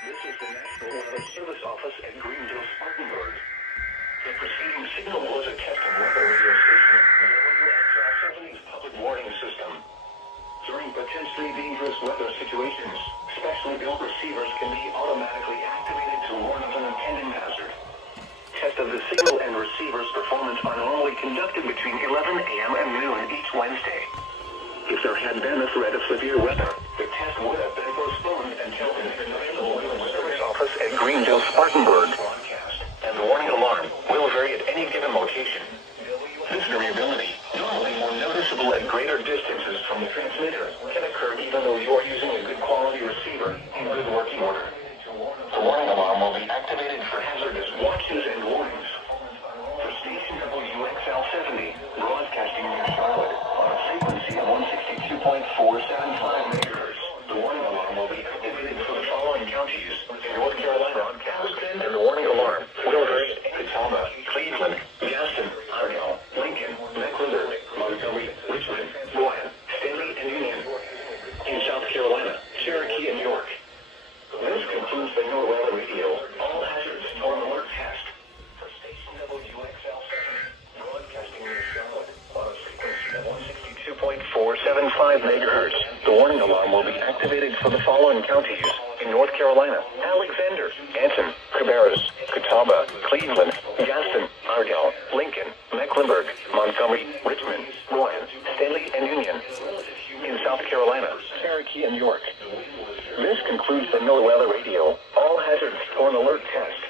This is the National Weather Service Office at Greenville, Spartanburg. The preceding signal was a test of weather radio station WXL70's public warning system. During potentially dangerous weather situations, specially built receivers can be automatically activated to warn of an impending hazard. Test of the signal and receiver's performance are normally conducted between 11 a.m. and noon each Wednesday. If there had been a threat of severe weather, the test would have been postponed until the National Weather Service Office at Greenville, Spartanburg broadcast, and the warning alarm will vary at any given location. This variability, normally more noticeable at greater distances from the transmitter, can occur even though you are using a good quality receiver in good working order. The warning alarm will be activated for hazardous watches and warnings. For station WXL70, broadcasting near Charlotte on a frequency of 162.475 MHz, the warning alarm will be activated for the following counties in North Carolina, Alexander, and the warning alarm will vary at Catawba, Cleveland, Gaston, Ardell, Lincoln, Mecklenburg, Montgomery, Richmond, Rowan, Stanley, and Union. In South Carolina, Cherokee, and York. This concludes the NOAA Radio All Hazards Storm Alert Test. For station WXL70, broadcasting near Charlotte on a frequency of 162.475 MHz, the warning alarm will be activated for the following counties in North Carolina: Alexander, Anson, Cabarrus, Catawba, Cleveland, Gaston, Ardell, Lincoln, Mecklenburg, Montgomery, Richmond, Rowan, Stanley, and Union. In South Carolina, Cherokee, and York. This concludes the NOAA Radio All Hazards Storm Alert Test.